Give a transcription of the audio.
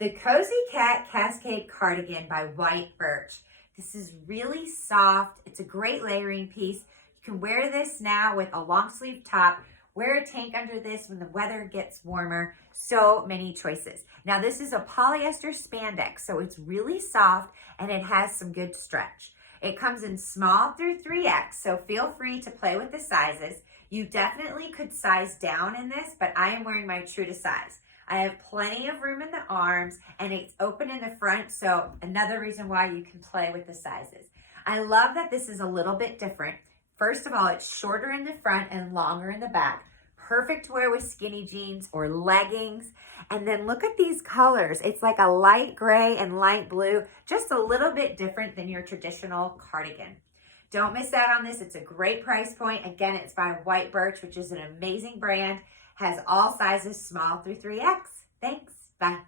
The Cozy Cat Cascade Cardigan by White Birch. This is really soft. It's a great layering piece. You can wear this now with a long sleeve top. Wear a tank under this when the weather gets warmer. So many choices. Now this is a polyester spandex, so it's really soft and it has some good stretch. It comes in small through 3X, so feel free to play with the sizes. You definitely could size down in this, but I am wearing my true to size. I have plenty of room in the arms and it's open in the front, so another reason why you can play with the sizes. I love that this is a little bit different. First of all, it's shorter in the front and longer in the back. Perfect to wear with skinny jeans or leggings. And then look at these colors. It's like a light gray and light blue, just a little bit different than your traditional cardigan. Don't miss out on this. It's a great price point. Again, it's by White Birch, which is an amazing brand. Has all sizes, small through 3X. Thanks. Bye.